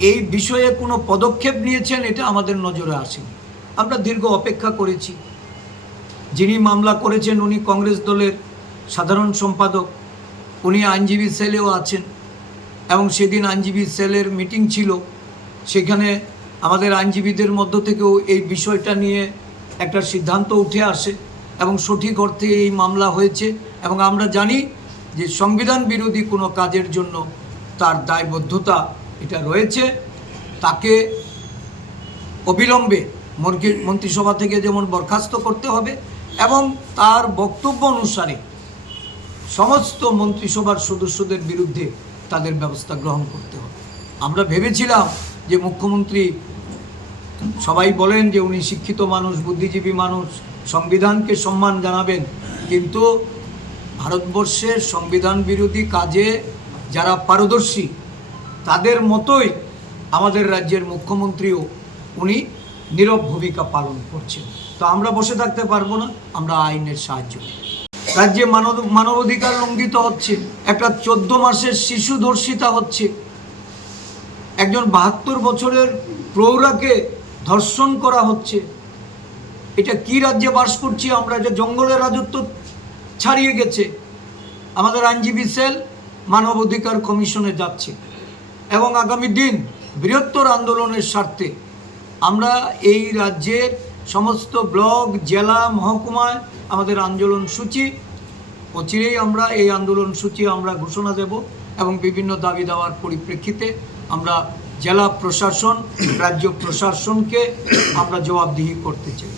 এই বিষয়ে কোনো পদক্ষেপ নিয়েছেন এটা আমাদের নজরে আসেনি। আমরা দীর্ঘ অপেক্ষা করেছি। যিনি মামলা করেছেন উনি কংগ্রেস দলের সাধারণ সম্পাদক। উনি আইনজীবী সেলেও আছেন এবং সেদিন আইনজীবী সেলের মিটিং ছিল। সেখানে আমাদের আইনজীবীদের মধ্য থেকেও এই বিষয়টা নিয়ে একটা সিদ্ধান্ত উঠে আসে এবং সঠিক অর্থে এই মামলা হয়েছে এবং আমরা জানি যে সংবিধান বিরোধী কোনো কাজের জন্য তার দায়বদ্ধতা এটা রয়েছে। তাকে অবিলম্বে মর্গি- মন্ত্রিসভা থেকে যেমন বরখাস্ত করতে হবে এবং তার বক্তব্য অনুসারে সমস্ত মন্ত্রিসভার সদস্যদের বিরুদ্ধে তাদের ব্যবস্থা গ্রহণ করতে হবে। আমরা ভেবেছিলাম যে মুখ্যমন্ত্রী সবাই বলেন যে উনি শিক্ষিত মানুষ, বুদ্ধিজীবী মানুষ, সংবিধানকে সম্মান জানাবেন। কিন্তু ভারতবর্ষের সংবিধান বিরোধী কাজে যারা পারদর্শী তাদের মতোই আমাদের রাজ্যের মুখ্যমন্ত্রীও উনি নীরব ভূমিকা পালন করছেন। তো আমরা বসে থাকতে পারব না, আমরা আইনের সাহায্য রাজ্যে মানব, মানবাধিকার লঙ্ঘিত হচ্ছে, একটা চোদ্দ মাসের শিশু ধর্ষিতা হচ্ছে। একজন বাহাত্তর বছরের প্রৌঢ়াকে ধর্ষণ করা হচ্ছে। এটা কি রাজ্যে বাস করছি আমরা? এটা জঙ্গলের রাজত্ব ছাড়িয়ে গেছে। আমাদের আইনজীবী সেল মানব অধিকার কমিশনে যাচ্ছে। এবং আগামী দিন বৃহত্তর আন্দোলনের স্বার্থে আমরা এই রাজ্যের সমস্ত ব্লক, জেলা, মহকুমায় আমাদের আন্দোলন সূচি, অচিরেই আমরা এই আন্দোলন সূচি আমরা ঘোষণা দেব এবং বিভিন্ন দাবি দেওয়ার পরিপ্রেক্ষিতে আমরা জেলা প্রশাসন, রাজ্য প্রশাসনকে আমরা জবাবদিহি করতে চাই।